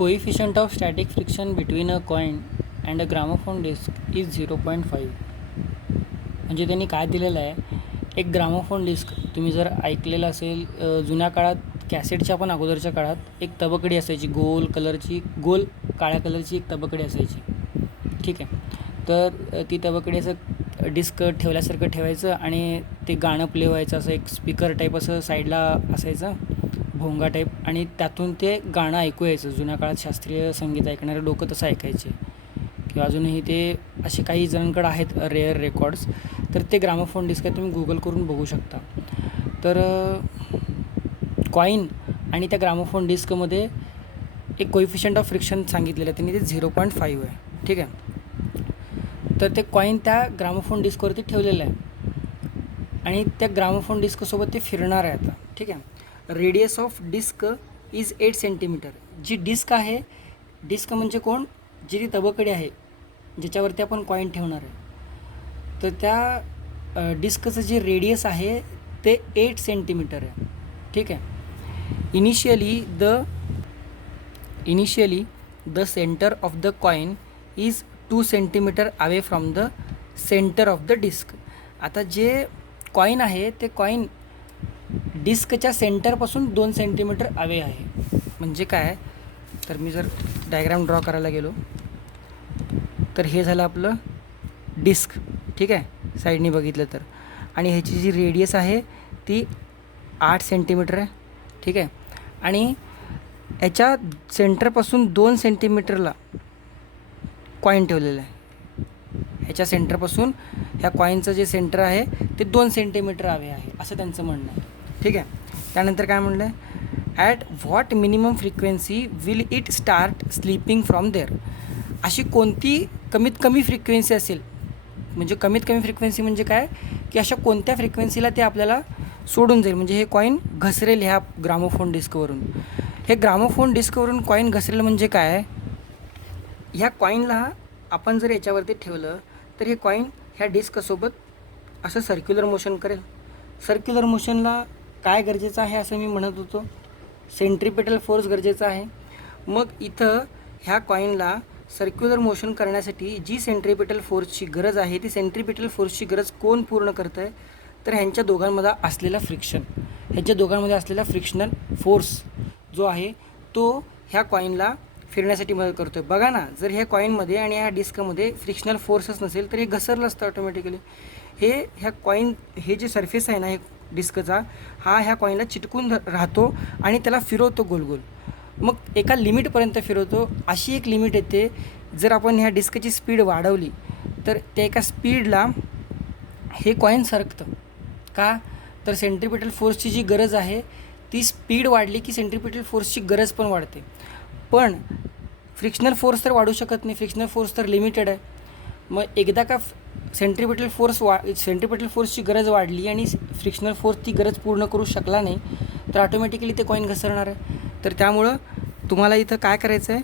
Coefficient of static friction between a coin and a gramophone disc is 0.5. म्हणजे त्यांनी काय दिलेलं आहे, एक ग्रामोफोन डिस्क तुम्ही जर ऐकलेलं असेल, जुन्या काळात कॅसेटच्या पण अगोदरच्या काळात एक तबकडी असायची, गोल काळ्या कलरची एक तबकडी असायची. ठीक आहे. तर ती तबकडी असं डिस्क ठेवल्यासारखं ठेवायचं आणि ते गाणं प्ले व्हायचं, असं एक स्पीकर टाईप असं साईडला असायचं, भोंगा टाईप, आणि त्यातून ते गाणं ऐकू यायचं. जुन्या काळात शास्त्रीय संगीत ऐकणारे लोक तसं ऐकायचे. किंवा अजूनही ते असे काही जणांकडे आहेत रेअर रेकॉर्ड्स. तर ते ग्रामोफोन डिस्क आहे, तुम्ही गूगल करून बघू शकता. तर कॉईन आणि त्या ग्रामोफोन डिस्कमध्ये एक कोइफिशियंट ऑफ फ्रिक्शन सांगितलेलं आहे त्यांनी, ते 0.5 आहे. ठीक आहे. तर ते कॉईन त्या ग्रामोफोन डिस्कवरती ठेवलेलं आहे आणि त्या ग्रामोफोन डिस्कसोबत ते फिरणार आहे आता. ठीक आहे. Radius of disc is 8 centimetre. जी डिस्क आहे, डिस्क म्हणजे कोण, जी ती तबकडी आहे ज्याच्यावरती आपण कॉईन ठेवणार आहे, तर त्या डिस्कचं जे रेडियस आहे ते 8 सेंटीमीटर आहे. ठीक आहे. Initially the centre of the coin is 2 centimetre away from the centre of the disc. आता जे कॉईन आहे ते कॉईन डिस्कच्या सेंटरपासून 2 सेंटीमीटर अवे आहे. म्हणजे काय, तर मी जर डायग्राम ड्रॉ करायला गेलो तर हे झालं आपलं डिस्क. ठीक आहे, साईडने बघितलं तर. आणि ह्याची जी रेडियस आहे ती 8 सेंटीमीटर आहे. ठीक आहे. आणि ह्याच्या सेंटरपासून 2 सेंटीमीटरला कॉईन ठेवलेलं आहे. ह्याच्या सेंटरपासून ह्या कॉईनचं जे सेंटर आहे ते 2 सेंटीमीटर हवे आहे, असं त्यांचं म्हणणं आहे. ठीक आहे. त्यानंतर काय म्हणलं आहे, at what minimum frequency will it start slipping from there. अशी कोणती कमीत कमी फ्रिक्वेन्सी असेल, म्हणजे कमीत कमी फ्रिक्वेन्सी म्हणजे काय, की अशा कोणत्या फ्रिक्वेन्सीला ते आपल्याला सोडून जाईल, म्हणजे हे कॉईन घसरेल ह्या ग्रामोफोन डिस्कवरून. हे ग्रामोफोन डिस्कवरून कॉईन घसरेल म्हणजे काय, ह्या कॉईनला आपण जर याच्यावरती ठेवलं तर हे कॉईन ह्या डिस्कसोबत असं सर्क्युलर मोशन करेल. सर्क्युलर मोशनला काय गरजेचं आहे असं मी म्हणत होतो, सेंट्रिपेटल फोर्स गरजेचा आहे. मग इथं ह्या कॉईनला सर्क्युलर मोशन करण्यासाठी जी सेंट्रिपेटल फोर्सची गरज आहे, ती सेंट्रिपेटल फोर्सची गरज कोण पूर्ण करतं आहे, तर ह्यांच्या दोघांमध्ये असलेला फ्रिक्शनल फोर्स जो आहे तो ह्या कॉईनला फिरण्यासाठी मदत करतो आहे. बघा ना, जर ह्या कॉईनमध्ये आणि ह्या डिस्कमध्ये फ्रिक्शनल फोर्सच नसेल तर हे घसरलं असतं ऑटोमॅटिकली. हे जे सरफेस आहे ना हे डिस्कचा, हा ह्या कॉईनला चिटकून राहतो आणि त्याला फिरवतो गोल. मग एका लिमिटपर्यंत फिरवतो. अशी एक लिमिट येते, जर आपण ह्या डिस्कची स्पीड वाढवली तर त्या एका स्पीडला हे कॉईन सरकतं. का, तर सेंट्रिपेटल फोर्सची जी गरज आहे ती स्पीड वाढली की सेंट्रिपेटल फोर्सची गरज पण वाढते. पण फ्रिक्शनल फोर्स तर वाढू शकत नाही, फ्रिक्शनल फोर्स तर लिमिटेड आहे. मग एकदा का सेंट्रिपेटल फोर्सची गरज वाढली आणि फ्रिक्शनल फोर्स ती गरज पूर्ण करू शकला नाही तर ऑटोमॅटिकली ते कॉईन घसरणार आहे. तर त्यामुळं तुम्हाला इथं काय करायचं आहे,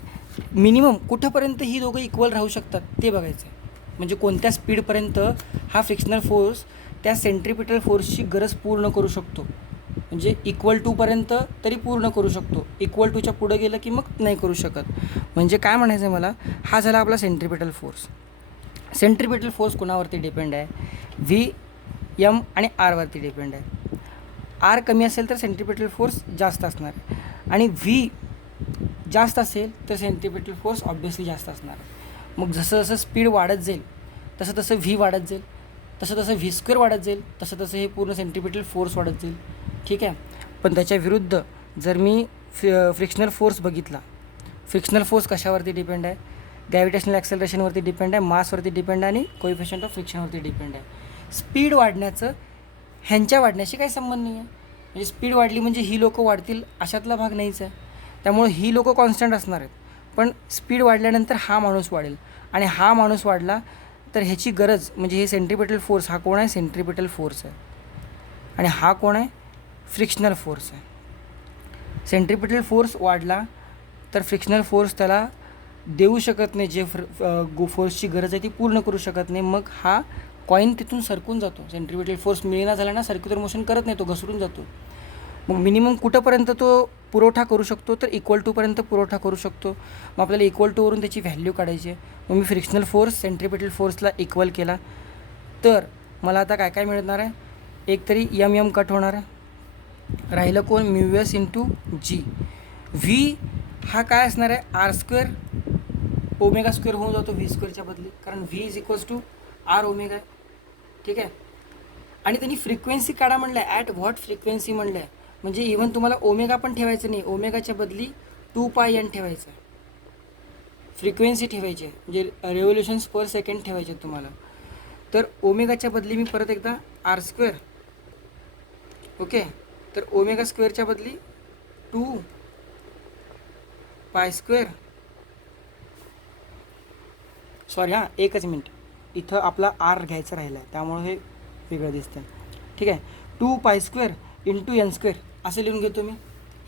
मिनिमम कुठंपर्यंत ही दोघं इक्वल राहू शकतात ते बघायचं आहे. म्हणजे कोणत्या स्पीडपर्यंत हा फ्रिक्शनल फोर्स त्या सेंट्रिपेटल फोर्सची गरज पूर्ण करू शकतो. म्हणजे इक्वल टूपर्यंत तरी पूर्ण करू शकतो, इक्वल टूच्या पुढं गेलं की मग नाही करू शकत. म्हणजे काय म्हणायचं आहे मला, हा झाला आपला सेंट्रिपेटल फोर्स. सेंट्रिपेटल फोर्स कोणावरती डिपेंड आहे, व्ही, एम आणि आरवरती डिपेंड आहे. आर कमी असेल तर सेंट्रिपेटल फोर्स जास्त असणार आणि व्ही जास्त असेल तर सेंट्रिपेटल फोर्स ऑब्व्हियसली जास्त असणार. मग जसं जसं स्पीड वाढत जाईल तसं तसं व्ही वाढत जाईल, तसं तसं व्ही स्क्वेअर वाढत जाईल, तसं तसं हे पूर्ण सेंट्रिपेटल फोर्स वाढत जाईल. ठीक आहे. पण त्याच्या विरुद्ध जर मी फ्रिक्शनल फोर्स बघितला, फ्रिक्शनल फोर्स कशावरती डिपेंड आहे, ग्रॅव्हिटेशनल ॲक्सेलरेशनवरती डिपेंड आहे, मासवरती डिपेंड आहे आणि कोइफिशियंट ऑफ फ्रिक्शनवरती डिपेंड आहे. स्पीड वाढण्याचं ह्यांच्या वाढण्याशी काही संबंध नाही आहे. म्हणजे स्पीड वाढली म्हणजे ही लोकं वाढतील अशातला भाग नाहीच आहे. त्यामुळे ही लोकं कॉन्स्टंट असणार आहेत. पण स्पीड वाढल्यानंतर हा माणूस वाढेल आणि हा माणूस वाढला तर ह्याची गरज, म्हणजे हे सेंट्रिपेटल फोर्स, हा कोण आहे, सेंट्रिपेटल फोर्स आहे. आणि हा कोण आहे, फ्रिक्शनल फोर्स आहे. सेंट्रिपेटल फोर्स वाढला तर फ्रिक्शनल फोर्स त्याला देऊ शकत नाही, जे फोर्सची गरज आहे ती पूर्ण करू शकत नाही. मग हा कॉईन तिथून सरकून जातो. सेंट्रिपेटल फोर्स मिळेना झाला ना, सर्क्युलर मोशन करत नाही, तो घसरून जातो. मग मिनिमम कुठंपर्यंत तो पुरवठा करू शकतो, तर इक्वल टूपर्यंत पुरवठा करू शकतो. मग आपल्याला इक्वल टूवरून त्याची व्हॅल्यू काढायची आहे. मग मी फ्रिक्शनल फोर्स सेंट्रिपेटल फोर्सला इक्वल केला, तर मला आता काय काय मिळणार आहे, एक तरी एम कट होणार आहे, राहिलं कोण, म्यू एस इंटू जी. व्ही हा काय असणार आहे, आर स्क्वेअर ओमेगा स्क्वेअर होऊन जातो व्ही स्क्वेअरच्या बदली, कारण V is equals to R omega आहे. ठीक आहे. आणि त्यांनी फ्रिक्वेन्सी काढा म्हणलं आहे, ॲट व्हॉट फ्रिक्वेन्सी म्हणलं आहे, म्हणजे इव्हन तुम्हाला ओमेगा पण ठेवायचं नाही, ओमेगाच्या बदली 2πn ठेवायचं आहे, फ्रिक्वेन्सी ठेवायची आहे, म्हणजे रेव्होल्युशन्स पर सेकंड ठेवायचे आहेत तुम्हाला. तर ओमेगाच्या बदली मी परत एकदा आर स्क्वेअर, ओके, तर ओमेगा स्क्वेअरच्या बदली 2π स्क्वेअर, सॉरी हां एकच मिनिट, इथं आपला आर घ्यायचं राहिलं आहे त्यामुळं हे वेगळं दिसतं. ठीक आहे. 2π स्क्वेअर इंटू एन स्क्वेअर असं लिहून घेतो मी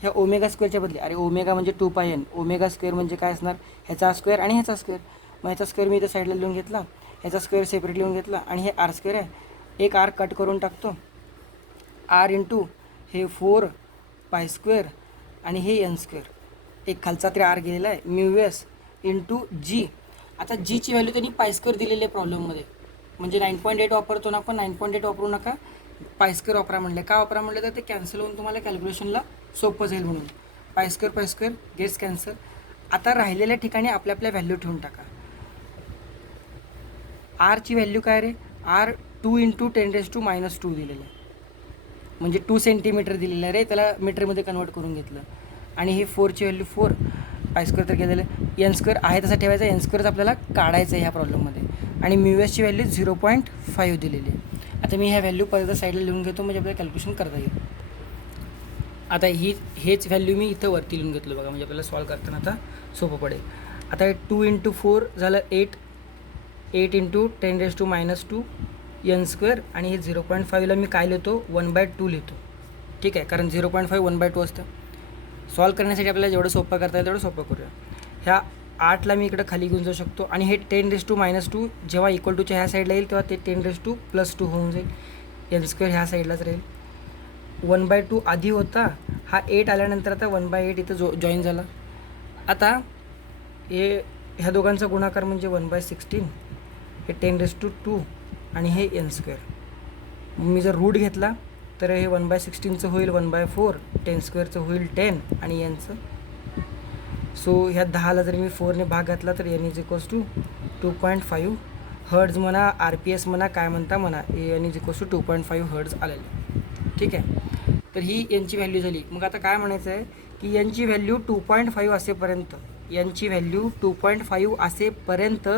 ह्या ओमेगा स्क्वेअरच्या बदली. अरे ओमेगा म्हणजे 2πn, ओमेगा स्क्वेअर म्हणजे काय असणार, ह्याचा स्क्वेअर आणि ह्याचा स्क्वेअर. मग ह्याचा स्क्वेअर मी इथं साईडला लिहून घेतला, ह्याचा स्क्वेअर सेपरेट लिहून घेतला, आणि हे आर स्क्वेअर आहे, एक आर कट करून टाकतो, आर इंटू हे 4π स्क्वेअर आणि हे एन स्क्वेअर, एक खालचा तरी आर गेलेला आहे, म्यू एस इंटू जी. आता जीची व्हॅल्यू त्यांनी पाय स्क्वेअर दिलेली आहे प्रॉब्लेममध्ये, म्हणजे 9.8 वापरतो ना आपण, 9.8 वापरू नका, पाय स्क्वेअर वापरा म्हणले. का वापरा म्हणलं तर ते कॅन्सल होऊन तुम्हाला कॅल्क्युलेशनला सोपं जाईल म्हणून. Pi square gates cancel. आता राहिलेल्या ठिकाणी आपल्या आपल्या व्हॅल्यू ठेवून टाका. आरची व्हॅल्यू काय रे, आर 2 इंटू 10⁻² दिलेलं आहे, म्हणजे 2 सेंटीमीटर दिलेलं आहे रे, त्याला मीटरमध्ये कन्वर्ट करून घेतलं. आणि हे 4ची व्हॅल्यू 4, पाय स्क्वेअर तर गेलेलं आहे, एन स्क्वेअर आहे तसा ठेवायचा, एन स्क्वेअरच आपल्याला काढायचं आहे ह्या प्रॉब्लेममध्ये. आणि म्यू एसची व्हॅल्यू 0.5 दिलेली आहे. आता मी ह्या व्हॅल्यू परत साईडला लिहून घेतो, म्हणजे आपल्याला कॅल्क्युलेशन करता येईल. आता हेच व्हॅल्यू मी इथं वरती लिहून घेतलं बघा, म्हणजे आपल्याला सॉल्व करताना आता सोपं पडेल. आता 2 इंटू 4 झालं 8, 8 इंटू 10⁻² एन स्क्वेअर, आणि हे 0.5ला मी काय लिहितो, 1/2 लिहितो. ठीक आहे, कारण 0.5 1/2 असतं. सॉल्व करण्यासाठी आपल्याला जेवढं सोपं करता येईल तेवढं सोपं करूया. ह्या 8ला मी इकडं खाली घेऊन जाऊ शकतो, आणि हे 10⁻² जेव्हा इक्वल टूच्या ह्या साईडला येईल तेव्हा ते 10⁻² होऊन जाईल, एन स्क्वेअर ह्या साईडलाच राहील. 1/2 आधी होता, हा 8 आल्यानंतर आता 1/8 इथं जॉईन झाला. आता ह्या दोघांचा गुणाकार म्हणजे 1/16, हे 10⁻², आणि हे एन स्क्वेअर. मी जर रूट घेतला तर हे 1/16चं होईल 1/4, 10 स्क्वेअरचं होईल 10, आणि एनचं. सो ह्या 10ला जर मी 4ने भाग घातला तर N is equals to 2.5 hertz म्हणा, RPS म्हणा, काय म्हणा, N is equals to 2.5 hertz आलेलं. ठीक आहे. तर ही यांची व्हॅल्यू झाली. मग आता काय म्हणायचं आहे की यांची व्हॅल्यू 2.5 असेपर्यंत, यांची व्हॅल्यू 2.5 असेपर्यंत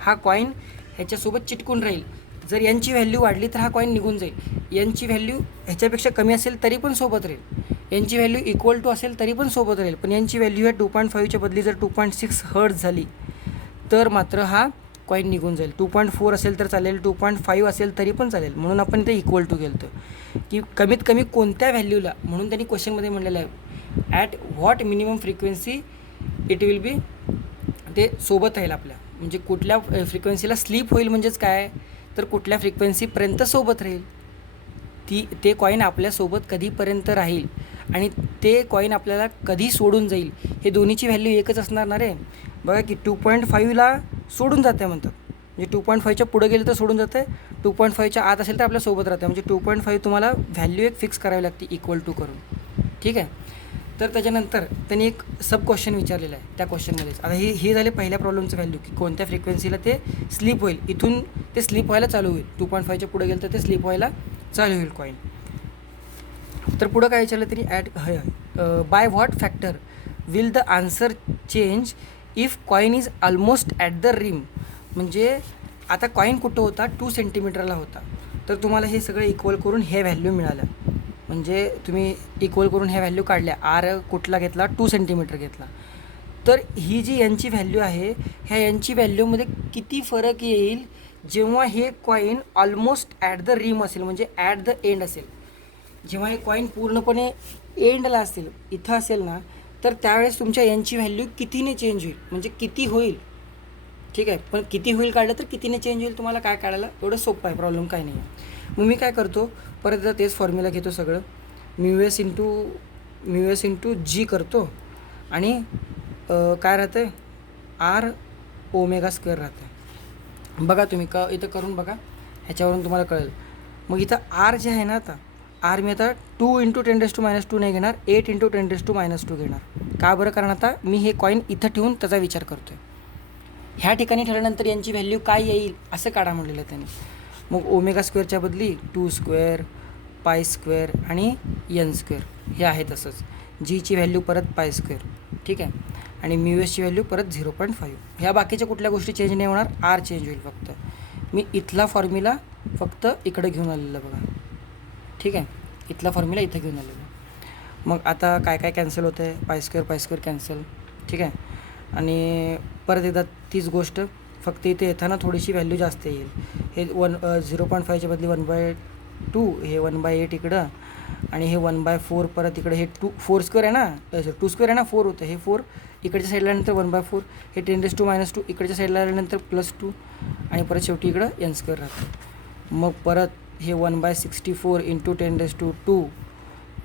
हा कॉईन ह्याच्यासोबत चिटकून राहील. जर यांची व्हॅल्यू वाढली तर हा कॉईन निघून जाईल. यांची व्हॅल्यू ह्याच्यापेक्षा कमी असेल तरी पण सोबत राहील, यांची व्हॅल्यू इक्वल टू असेल तरी पण सोबत राहील. पण यांची व्हॅल्यू या 2.5च्या बदली जर 2.6 हर्ट्ज झाली तर मात्र हा कॉईन निघून जाईल. 2.4 असेल तर चालेल, 2.5 असेल तरी पण चालेल. म्हणून आपण ते इक्वल टू केलं की कमीत कमी कोणत्या व्हॅल्यूला, म्हणून त्यांनी क्वेश्चनमध्ये म्हटलेलं आहे at what minimum frequency it will be, ते सोबत राहील आपल्या, म्हणजे कुठल्या फ्रिक्वेन्सीला स्लीप होईल म्हणजेच काय, तर कुठल्या फ्रिक्वेन्सीपर्यंत सोबत राहील, ते कॉईन आपल्यासोबत कधीपर्यंत राहील आणि ते कॉईन आपल्याला कधी सोडून जाईल, हे दोन्हीची व्हॅल्यू एकच असणार ना रे. बघा की 2.5ला सोडून जाते म्हणतात, म्हणजे 2.5च्या पुढे गेलं तर सोडून जाते, 2.5च्या आत असेल तर आपल्यासोबत राहते. म्हणजे 2.5 तुम्हाला व्हॅल्यू एक फिक्स करावी लागते इक्वल टू करून. ठीक आहे. तर त्याच्यानंतर त्यांनी एक सब क्वेश्चन विचारलेलं आहे त्या क्वेश्चनमध्येच. आता हे झाले पहिल्या प्रॉब्लेमचं व्हॅल्यू की कोणत्या फ्रिक्वेन्सीला ते स्लीप होईल, इथून ते स्लीप व्हायला चालू होईल, 2.5च्या पुढे गेलं तर ते स्लीप व्हायला चालू होईल कॉईन. तर पुढं काय विचारलं तरी by what factor will the answer change if coin is almost at the rim. म्हणजे आता कॉईन कुठं होता, 2 सेंटीमीटरला होता, तर तुम्हाला हे सगळं इक्वल करून हे व्हॅल्यू मिळालं. म्हणजे तुम्ही इक्वल करून ह्या व्हॅल्यू काढल्या, आर कुठला घेतला, 2 सेंटीमीटर घेतला, तर ही जी यांची व्हॅल्यू आहे, ह्या यांची व्हॅल्यूमध्ये किती फरक येईल जेव्हा हे कॉईन ऑलमोस्ट ॲट द रिम असेल, म्हणजे ॲट द एंड असेल. जेव्हा हे कॉईन पूर्णपणे एंडला असेल, इथं असेल ना, तर त्यावेळेस तुमच्या यांची व्हॅल्यू कितीने चेंज होईल, म्हणजे किती होईल. ठीक आहे, पण किती होईल काढलं तर कितीने चेंज होईल तुम्हाला काय काढायला एवढं सोपं आहे, प्रॉब्लेम काय नाही आहे. मग मी काय करतो, परत तेच फॉर्म्युला घेतो सगळं. म्यू एस इंटू जी करतो आणि काय राहतं आहे आर ओमेगा स्क्वेअर राहतं आहे. बघा तुम्ही इथं करून बघा, ह्याच्यावरून तुम्हाला कळेल. मग इथं आर जे आहे ना, आता आर मी आता 2 × 10⁻² नाही घेणार, 8 × 10⁻² घेणार. का बरं? कारण आता मी हे कॉईन इथं ठेवून त्याचा विचार करतो आहे. ह्या ठिकाणी ठेवल्यानंतर यांची व्हॅल्यू काय येईल असं काढा म्हणलेलं आहे त्याने. मग ओमेगा स्क्वेअरच्या बदली 2 स्क्वेअर, पाय स्क्वेअर आणि एन स्क्वेअर हे आहे तसंच. जीची व्हॅल्यू परत पाय स्क्वेअर, ठीक आहे. आणि म्यू एसची व्हॅल्यू परत 0.5. ह्या बाकीच्या कुठल्या गोष्टी चेंज नाही होणार, आर चेंज होईल फक्त. मी इथला फॉर्म्युला फक्त इकडं घेऊन आलेलं बघा, ठीक आहे. इथला फॉर्म्युला इथं घेऊन आलेला. मग आता काय काय कॅन्सल होतं आहे, पाय स्क्वेअर कॅन्सल, ठीक आहे. आणि परत एकदा तीच गोष्ट, फक्त इथे येताना थोडीशी व्हॅल्यू जास्त येईल. हे 0.5च्या बदली 1/2, हे 1/8 इकडं आणि हे 1/4 परत इकडे. हे 4 स्क्वेअर आहे ना, 2 स्क्वेअर आहे ना, 4 होतं. हे 4 इकडच्या साईडला आल्यानंतर 1/4, हे 10⁻² इकडच्या साईडला आल्यानंतर +2 आणि परत शेवटी इकडं एन स्क्वेअर राहतं. मग परत हे 1/64 × 10⁻²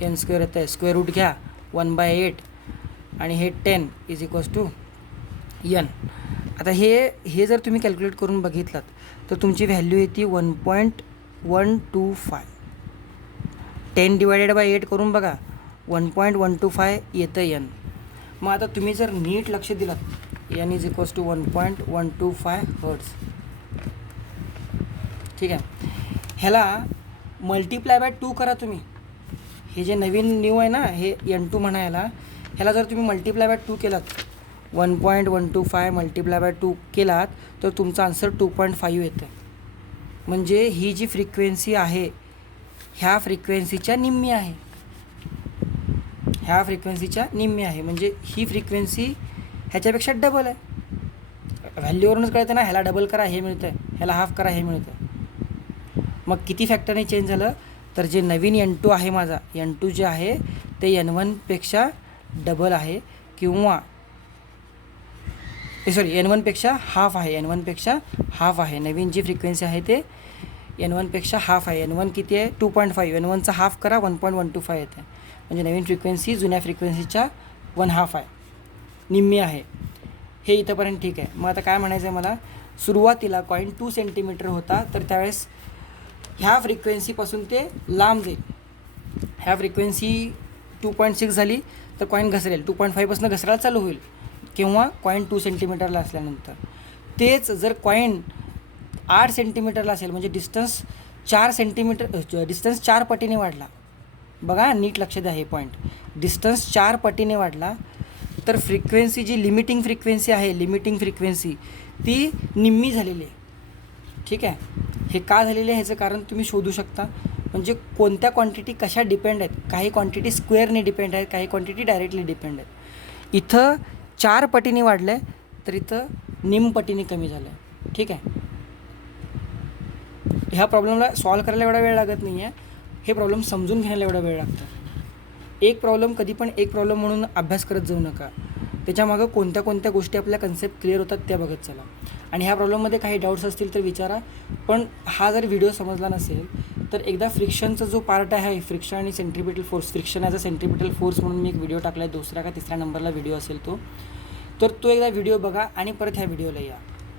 एन स्क्वेअर येतं आहे. स्क्वेअर रूट घ्या 1/8 आणि हे 10 = एन. आता हे जर तुम्ही कॅल्क्युलेट करून बघितलात तर तुमची व्हॅल्यू येते 1.125. 10/8 करून बघा, 1.125 येतं एन. मग आता तुम्ही जर नीट लक्ष दिलात, एन = 1.125 हर्ट्ज, ठीक आहे. ह्याला ×2 करा तुम्ही. हे जे नवीन न्यू आहे ना, हे N2 म्हणायला, ह्याला जर तुम्ही ×2 केलात, 1.125 ×2 केलात तर तुमचा आन्सर 2.5 येतं. म्हणजे ही जी फ्रिक्वेन्सी आहे ह्या फ्रिक्वेन्सीच्या निम्मी आहे. म्हणजे ही फ्रिक्वेन्सी ह्याच्यापेक्षा डबल आहे. व्हॅल्यूवरूनच कळतं ना, ह्याला डबल करा हे मिळतं आहे, ह्याला हाफ करा हे मिळतं आहे. मग किती फॅक्टरने चेंज झालं, तर जे नवीन N2 आहे माझा, N2 जे आहे ते N1पेक्षा डबल आहे किंवा N1पेक्षा हाफ आहे. नवीन जी फ्रिक्वेन्सी आहे ते N1पेक्षा हाफ आहे. N1 किती आहे? 2.5. N1चा हाफ करा 1.125 येते. म्हणजे नवीन फ्रिक्वेन्सी जुन्या फ्रिक्वेन्सीच्या 1/2 आहे, निम्मी आहे. हे इथंपर्यंत ठीक आहे. मग आता काय म्हणायचं आहे मला, सुरुवातीला कॉईन 2 सेंटीमीटर होता, तर त्यावेळेस ह्या फ्रिक्वेन्सीपासून ते लांब जाईल. ह्या फ्रिक्वेन्सी 2.6 झाली तर कॉईन घसरेल, 2.5पासून घसरायला चालू होईल किंवा कॉईन 2 सेंटीमीटरला असल्यानंतर. तेच जर कॉईन 8 सेंटीमीटरला असेल, म्हणजे डिस्टन्स 4 पटीने वाढला. बघा नीट लक्ष द्या, हे पॉईंट, डिस्टन्स 4 पटीने वाढला तर फ्रिक्वेन्सी जी लिमिटिंग फ्रिक्वेन्सी ती निम्मी झालेली आहे, ठीक आहे. हे का झालेलं आहे ह्याचं कारण तुम्ही शोधू शकता. म्हणजे कोणत्या क्वांटिटी कशा डिपेंड आहेत. काही क्वांटिटी स्क्वेअरने डिपेंड आहेत, काही क्वांटिटी डायरेक्टली डिपेंड आहेत. इथं 4 पटीने वाढलं आहे तर इथं निम पटीने कमी झालं आहे, ठीक आहे. ह्या प्रॉब्लेमला सॉल्व करायला एवढा वेळ लागत नाही आहे, हे प्रॉब्लेम समजून घ्यायला एवढा वेळ लागतो. कधी पण एक प्रॉब्लेम म्हणून अभ्यास करत जाऊ नका. त्याच्यामागं कोणत्या गोष्टी आपल्या कन्सेप्ट क्लिअर होतात त्या बघत चला. आणि ह्या प्रॉब्लेममध्ये काही डाऊट्स असतील तर विचारा. पण हा जर व्हिडिओ समजला नसेल तर एकदा फ्रिक्शनचा जो पार्ट आहे, फ्रिक्शन आणि centripetal force, friction as a centripetal force म्हणून मी एक व्हिडिओ टाकला आहे, 2ऱ्या का 3ऱ्या नंबरला व्हिडिओ असेल तो एकदा व्हिडिओ बघा आणि परत ह्या व्हिडिओला या,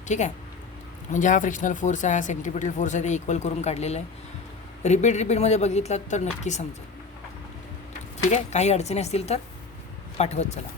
ठीक आहे. म्हणजे हा फ्रिक्शनल फोर्स आहे, हा सेंट्रिपिटल फोर्स आहे, ते इक्वल करून काढलेलं आहे. रिपीटमध्ये बघितलात तर नक्की समजेल, ठीक आहे. काही अडचणी असतील तर पाठवत चला.